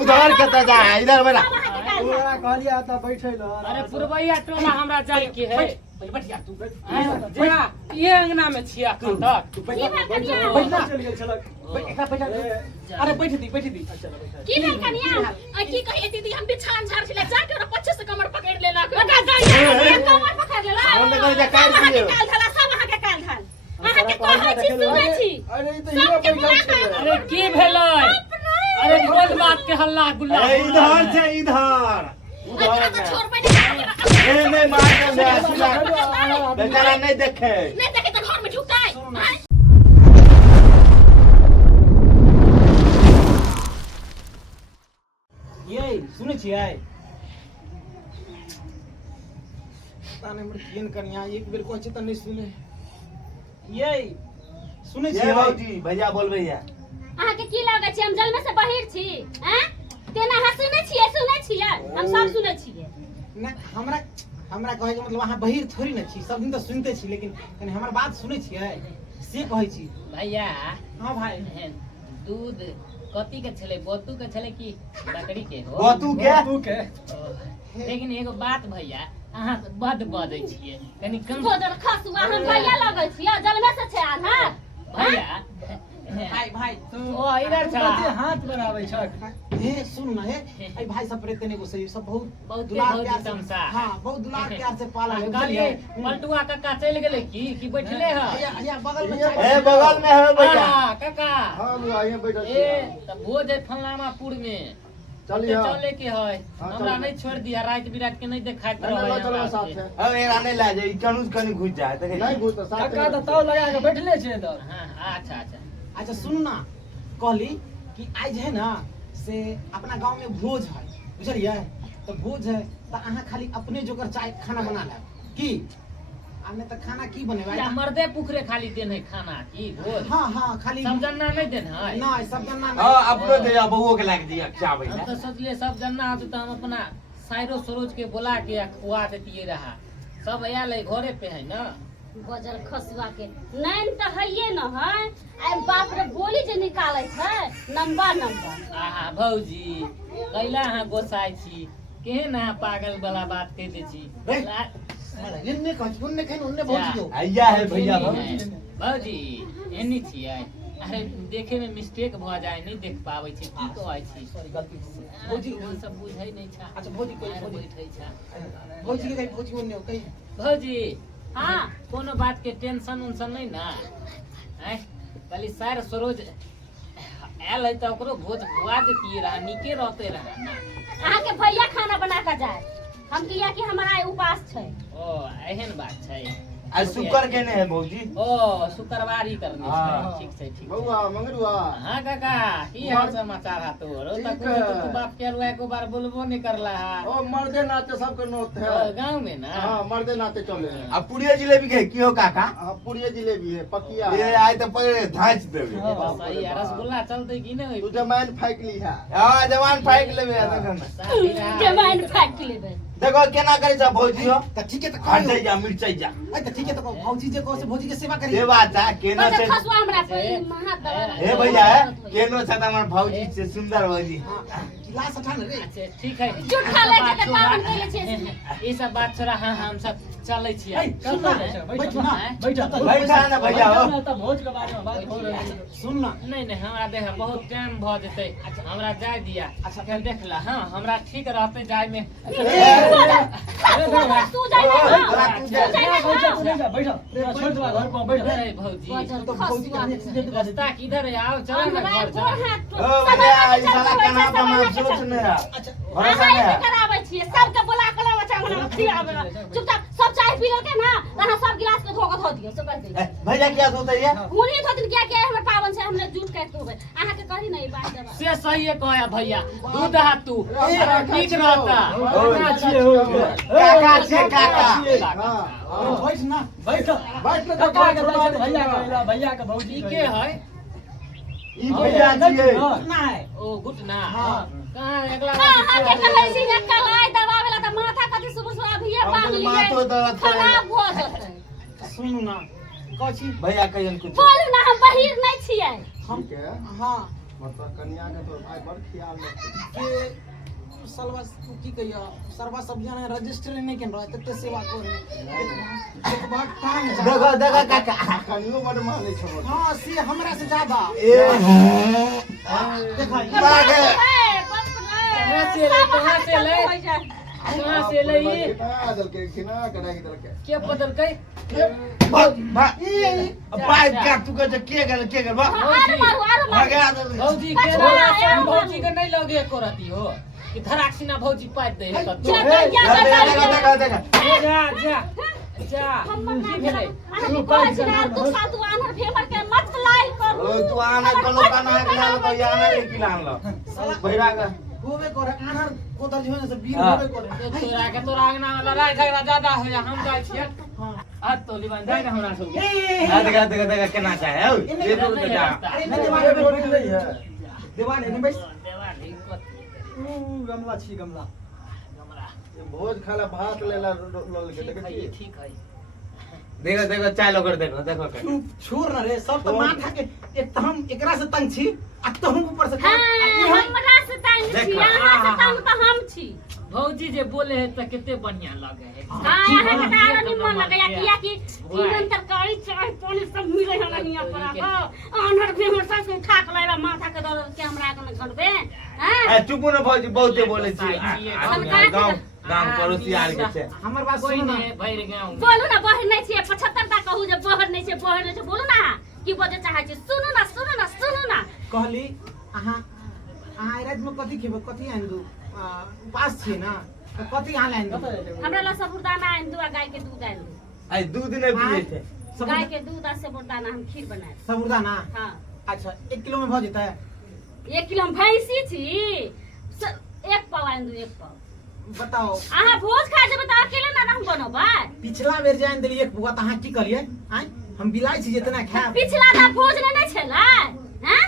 उधर कतऽ जा इधर बना पूरा कहलिया त बैठै ल अरे पुरबैया टोला हमरा जाय के है बैठिया तू जा ये अंगना में छिया तू तक बैठना चल गेल छलक अरे बैठ दी की भेल कनिया आ की कहिए दीदी हम बिछान झाड़ छले जाके ओरा 25 से कमर पकड़ लेलक लगा जाइए कमर पकड़ लेलक हम कहै जा काट दियौ काल धला सब अहाँ के काल धल अहाँ के कहै छी सुनै छी अरे ई त हियो बैठल छै अरे की भेलै अरे रोज बात के हल्ला गुल्ला इधर छै इधर छोड़ बैठ नहीं मार दे बेचारा नहीं देखे तो घर में ढुकाए ये सुनै छियै ताने हमर केन कनिया एक बेर कहै छै त नहीं सुने ये सुनै छियै बाबूजी भैया बोलबै या अहाँ के की लागै छै हम जल में से बाहर छी हैं तेना अहाँ सुनै छियै हम सब सुनै छियै ना हमरा कहे के मतलब अहाँ बहिर थोड़ी न छी सब दिन त सुनते छी लेकिन कनी हमर बात सुनै छियै से कहै छी भैया हां भाई दूध कथी के छले बोतू के छले कि बकरी के हो बोतू के लेकिन एगो बात भैया अहाँ बड बजै छियै कनी कम गोदर खसुआ हम भैया लागै छियै जल में से छै आधा भैया भाई तू ओ इधर छा हाथ बनाबै छ हे सुन न हे ए भाई सब प्रेते ने को सही सब बहुत दुलार बहुत प्यार से तमसा हां बहुत दुलार प्यार से पाला है कहलिए पलटुआ काका चल गेले की बैठले है या बगल में ए बगल में है भैया हां काका हम आइए बैठल ए त भोज है फलनामापुर में चलिए चले के है हमरा नहीं छोड़ दिया रात बिरात के नहीं देखाइत रहे चलो साथ है अब एरा नहीं ला जाई कनुस कनी घुस जाए देखे नहीं घुस तो साथ काका तो ताव लगा के बैठले छे इधर हां अच्छा अच्छा सुन ना कहली कि आज है ना से अपना गांव में भोज है बुझलिए तो भोज है तो अहाँ खाली अपने जोकर चाय खाना बना ले की हमने तो खाना की बनेबा या मर्दे पुखरे खाली देन है खाना की भोज हां खाली सब जन्ना नहीं देन है नहीं सब जन्ना हां अपनो दे या बउओ के लाग दिया चावल हम तो सोचले सब जन्ना होत तो हम अपना साइरो सरोज के बुला के खुआ देतिए रहा सब आया ले घरे पे है ना बजल खसुआ के नैन त हइए न है आ बाप रे बोली जे निकालै छै नंबर आहा भौजी कैला हां गोसाई छी केहन हां पागल वाला बात कह दे छी इन्ने कह उन्ने कहीं उन्ने भौजी जो आइया है भैया भौजी एनी छियै अरे देखे में मिस्टेक भ जाए नहीं देख पाबै छी की कहै छी सॉरी गलती से भौजी सब बुझै नहीं छा अच्छा भौजी कोई बैठै छा भौजी के भौजी उन्ने कहीं भौजी हां कोनो बात के टेंशन उनसन नहीं ना हैं खाली सार सरोज आयल है तो ओकरो भोज खुआ देतिए रहा निके रहते रहा ना अहाँ के भैया खाना बना के जाए हम किया कि हमारा उपास छै ओ एहन बात छै आज शुक्र के ने है भौजी ओ शुक्रवारी करने छै ठीक छै ठीक बउआ मंगरुआ हां काका की हाल समाचार है तोर त तू बाप के रुआ को बार बोलबो नहीं करला है ओ मर्दे नाते सबके नोत है गांव में ना हां मर्दे नाते चले हैं अब पुड़िया जिलेबी के की हो काका हां पुड़िया जिलेबी है पकिया ये आए तो पहले धांच देबे सही है रसगुल्ला चलते की नहीं तू जमाइन फाइक ली है हां जवान फाइक लेबे देखो ना जमाइन फाइक लेबे देखो केना करे छ भौजी हो त ठीक है त हट जाई जा मिर्चाई जा ए त ठीक है त भौजी जे कहो से भौजी के सेवा करी ये बात है केनो बजल से खसुआ हमरा पे महा दवा ए भैया केनो छ त हमर भौजी से सुंदर भौजी गिलास उठा न रे अच्छा ठीक है झूठा ले के पावन कैले छै ये सब बात छोड़ा हां हम सब चलै छी सुन ना बैठ ना बैठा ना भैया हो त भोज के बारे में बात हो रही है सुन ना नहीं नहीं हमरा देख बहुत टाइम भ जेतै हमरा जाय दिया अच्छा कल देखला हां हमरा ठीक रहते जाय में तू जाई बैठ छोड़ दो घर पर बैठ अरे भौजी तो भौजी का एक्सीडेंट कर रास्ता किधर है आओ चलो ना घर चलो ओ भैया ई साला केना कमा सोच मेरा अच्छा भरोसा नहीं है कराबै छियै सबके बुला के लाबै छै हमरा खियाबै चुपचाप सब चाय पी लेलकै ना अहाँ सब गिलास के धो के धो दियौ से कह दे भैया क्या सोचते है मुनी तो दिन क्या हमर पावन छै हमने जूठ काट के होबै अहाँ के कही नहीं बात दबा से सही है कहया भैया दूध हाथ तू ठीक रहता काका छे काका हां बैठ ना बैठ काका के भैया के भौजी के है ई भैया छिए ना है ओ घुटना हाँ। कहाँ अगला हां के कहै छी ने कलाई दबावेला त माथा कथि सुबह सुबह अभिये हम बांध तो लिए माथो दर्द करे। खराब हो जतै सुनू ना कथी भैया कहियन कुछ बोलू ना हम बहिर नहीं छियै हम ठीक है हाँ मतलब कन्या के तो भाई बड़ ख्याल रखते के सलवा की कहिया सरवा सब जने रजिस्टर नहीं केन रहा तते सेवा करे एक बार टाइम देखो देखो काका कनियो बड़ माने छो हां से हमरा से ज्यादा ए देखा लागे कहाँ से ले कहाँ से ले ये कितना दल के कितना कड़ा की दल के के बदल के पाइप का तू के गल बा भागा दे भौजी के हम भौजी के नहीं लगे एको रती हो कि धराक्षिना भौजी पाइप दे है तो देखो देखो जा जा जा की भेलै ओ तू आना कोनो काना के लाल तो आना एक लान लो भैरा का होवे करे आनर कोदर जो है से बीर हाँ। होवे करे तोरा अंगना में लड़ाई झगड़ा ज्यादा हो जा हम जाय छियै हां आज तो लिबान जाय ना हमरा सब देखो देखो देखो केना चाहे हो ये तो जा अरे नहीं नहीं दीवार दीवार पे नहीं है दीवार नहीं बस गमला छी गमला हमरा ये भोज खाला भात लेला लोल के देखे छी ठीक है देखो देखो चालो कर देखो देखो तू छोड़ ना रे सब तो माथा के एक तो हम एकरा से तंग छी आ तो हम ऊपर से भौजी जे बोले है तो कितने बढ़िया लगे है चुप न भौजी बहुते बोले छी गांव गांव पड़ोसी आर के छे हमर बात कोई सुन ना ने भैर गांव बोलू ना बहर नहीं छियै 75 टा कहू जे बहर नहीं छै बोलू ना की बजे चाहै छी सुनू ना कहली अहाँ रात में कथी खेबै कथी आइन दू उपास छियै ना तो कथी अहाँ लाइन दू हमरा ला साबुदाना आइन दू आ गाय के दूध आइन दू आई दूध नहीं पिए थे गाय के दूध आ साबुदाना हम खीर बनाए साबुदाना हां अच्छा 1 किलो में भ जेतै 1 किलो हम भैंसी छी एक पाव आइन दू एक पाव बताओ अहाँ भोज खा जेबै त अकेले ना हम बनबै पिछला बेर जे आइन देली एक बुआ त अहाँ की करियै आइ हम बिलाई छी जितना खाएब पिछला दा भोज नहीं छलै हैं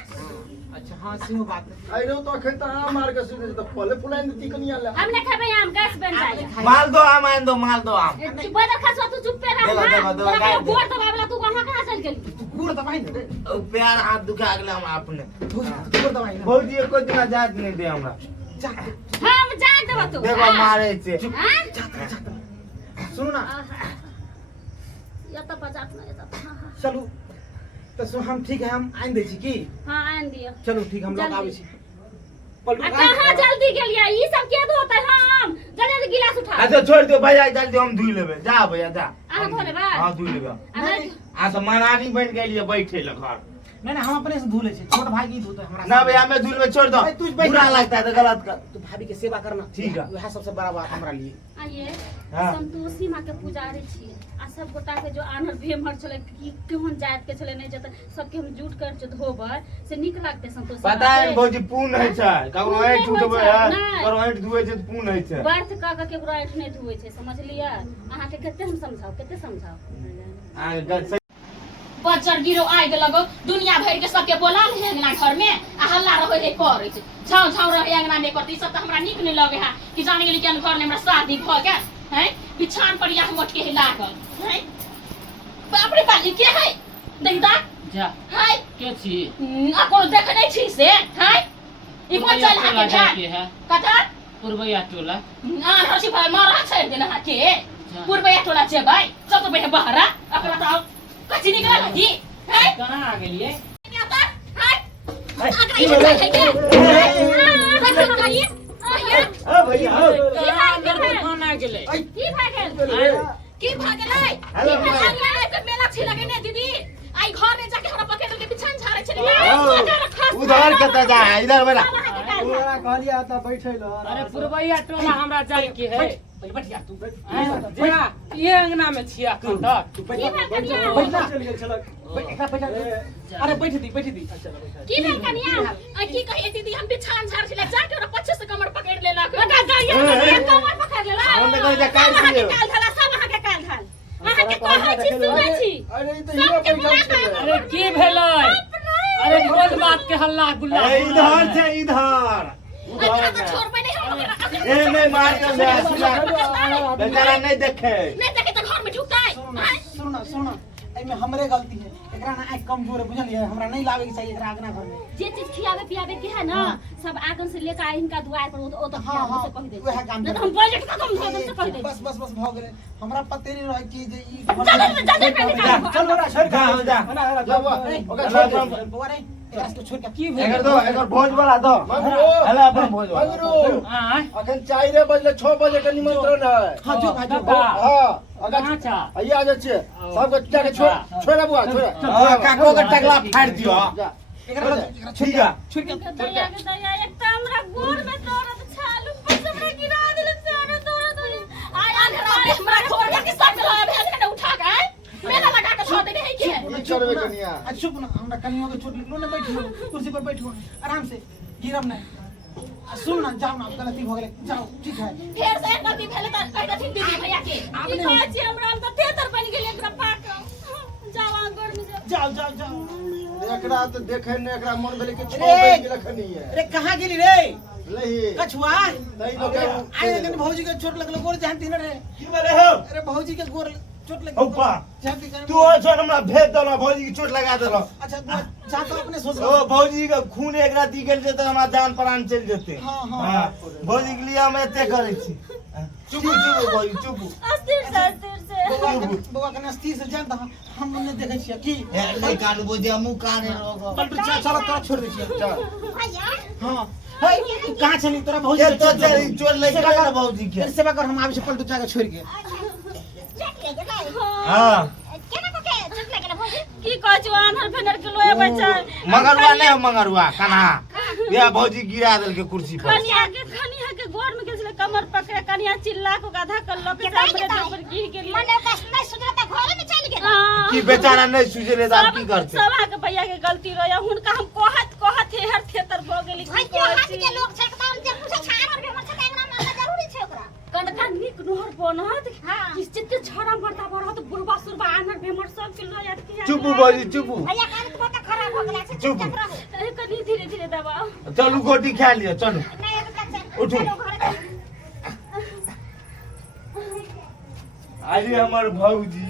अच्छा हां सेहो बात आई रो तो अखन त आम मार के सुने तो फले फुलाइन दी कनिया ले हम नहीं खेबै आम गैस बन जाए माल दो आम आन दो माल दो आम बदर खसवा तू चुप्पे रह देखो, गाय दे। गोड़ दबावेला तू कहां कहां चल गेली तू गोड़ दबाई दे ओ प्यार हाथ दुखा गेले हम अपने गोड़ दबाई ना भौजी एको दिन जात नहीं दे हमरा जा हम जान देबो तू देखो मारे छे सुनो ना या त बजात ना या त चलू तो सो हम ठीक है हम आइन दै छी की हां आन दियो चलो ठीक हम लोग जल्दी। आबै छी पलटू कहां जल्दी गेलिया ई सब के धोतै हम जल्दी गिलास उठा अच्छा छोड़ दो भैया जल्दी हम धुई लेबे जा भैया जा अहाँ धो लेबै? हां धुई लेबे नहीं आ तो महारानी बन गेलिए बैठे ल घर नहीं हम अपने से धुले छी छोट भाई की धोते हमरा ना भैया मैं धुई लेबे छोड़ दो भाई, तू बैठ। बुरा लगता है तो गलत कर तू भाभी के सेवा करना ठीक है। वह सबसे बड़ा बात हमरा लिए आइए हाँ। संतोषी माँ के पुजारी छियै आ सब गोटा के जो आनर भेमर छले की केहन जात के छले नहीं जत सबके हम जुट कर जो धोबै से नीक लागते संतोषी पता है भौजी पून है छै ककरो पून ऐठ नहीं होइ उठबे छै, है नहीं। ककरो ऐठ धुए छै तो पून है छै बर्थ क के केकरो ऐठ नहीं धुए छै समझलियै अहाँ के कते हम समझाओ कते समझाओ आ बच्चर गिरो आइ गेलगो दुनिया भर के सबके बोला ले अंगना घर में आ हल्ला रहे रे करे छै झाउ झाउ रहे अंगना में करती सब त हमरा नीक नहीं लगे है कि जाने गेली कि घर में हमरा शादी भ गेल है बिछान पर या मोट के लागल है बाप रे बाली के है देखदा जा है के छी आ कोनो देख नहीं छी से है ई कोन चल हा के है कथा पूर्वया टोला आ हसी भाई मारा छै देना हा के पूर्वया टोला छै भाई सब तो बैठे बहरा अपना तो कछि निकला लगी है कहां आ गेलिए भैया कहां आ गेले उधर कत जा इधर वाला पूरा कहलिया त बैठे ल अरे पूर्वया टोला हमरा जाय के है बैठिया तू जा ये अंगना में छिया खंडर तू बैठ चल गेल छलक अरे बैठ दी अरे त हिया बैठल छले अरे की भेलै अरे भोज बात के हल्ला गुल्ला इधर छै इधर तो छोड़ पे नहीं हम लोग ए नहीं मार के बेचारा नहीं देखे नहीं देखे तो घर में ढुकता है सुनो एमे हमरे गलती है एकरा ना आँख कमजोर है बुझलिए हमरा नहीं लावे के चाहिए एकरा आगना घर में जे चीज खियावे पियावे के है ना सब आगन से लेकर आए इनका द्वार पर वो तो हाँ, हाँ, से कह दे वह काम नहीं करे। तो हम बजट का कम कर से कह दे बस भ गेले हमरा पते नहीं रहे कि जे ई चल पे चल बड़ा छोड़ जा जा जा बुआ ओके छोड़ दे बुआ रे एकरा से छोड़ के की एकर दो एकर भोज वाला दो मंगरू हेला अपन भोज वाला मंगरू हां अखन 4 बजे 6 बजे के निमंत्रण है हां जो भाई जो हां अगर अच्छा आइया जा छे सबके जाके छोड़ बुआ छोड़ काको के टकला फाड़ दियो एकरा ठीक है छोड़ के दया के दया एक तो हमरा गोर में दर्द छालू पर हमरा गिरा दिल सारा दर्द आया घर हमरा छोड़ के सब चला भेज के उठा के मेला लगा के छोड़ दे है के चढ़वे कनिया अच्छा चुप ना हमरा कनियों के छोड़ निकलो ना बैठो कुर्सी पर बैठो आराम से गिरम नहीं सुन ना जाओ ना गलती हो गेले जाओ ठीक है फिर से गलती भेले त कहता थी दीदी भैया के की कहै छी हमरा त तेतर बन गेल एकरा पाक जावा गोर में जाओ एकरा तो देखे ने एकरा मन भेले कि 6 अरे! बजे के रखनी है अरे कहां गेली रे लही कछुआ नहीं लोग आए लेकिन भौजी के चोट लगलो गोर जानती न रे की बोले हो अरे भौजी के गोर चोट लग ओपा जानती कर तू अच्छा हमरा भेज दलो भौजी की चोट लगा दलो अच्छा जा तो अपने सोच ओ भौजी का खून एक राती गेल जे त हमरा जान प्राण चल जेते हाँ, हाँ। हां भौजी के लिए हम एते करे छी चुप चुप भौजी चुप अस्थिर से बउआ के नस्ती से जानता हम ने देखे छिए की नहीं कान बोझे मुंह कान लोग पलटू चल तोरा छोड़ दे छिए चल भैया हां हे तू कहां चली तोरा भौजी ये के तो चोट चोट लग सेवा गया कर भौजी के फिर सेवा कर हम आबे से पलटू चाके छोड़ के हां की कहै छी आन्हर फेनर के लोए बच्चा मंगरुआ नहीं मंगरुआ कन्हा ये भौजी गिरा देल के कुर्सी पर खनिया के गोर में गेल कमर पकड़े कनिया चिल्ला को गाधा कर लो के सामने पर गिर गेल मने कस नहीं सुधरत घर में चल गेल की बेचारा नहीं सुझले त आप की करते सभा के भैया के गलती रोया हुनका हम कहत हे हर थेतर भ गेली की कहै छी के लोग छकता जे पूछे छाड़ और बेमर छका एकरा मानना जरूरी छै ओकरा कनका निक नहर बनत किस चित्ते छड़ा मरता बरत बुढ़वा सुरबा आनर बेमर सब के लोया के चुप भौजी चुप भैया कान तो बहुत खराब हो गेला छै चुप कनी धीरे धीरे दबाओ चलू गोटी खा लियो चलो नहीं एक उठो आज हमर भौजी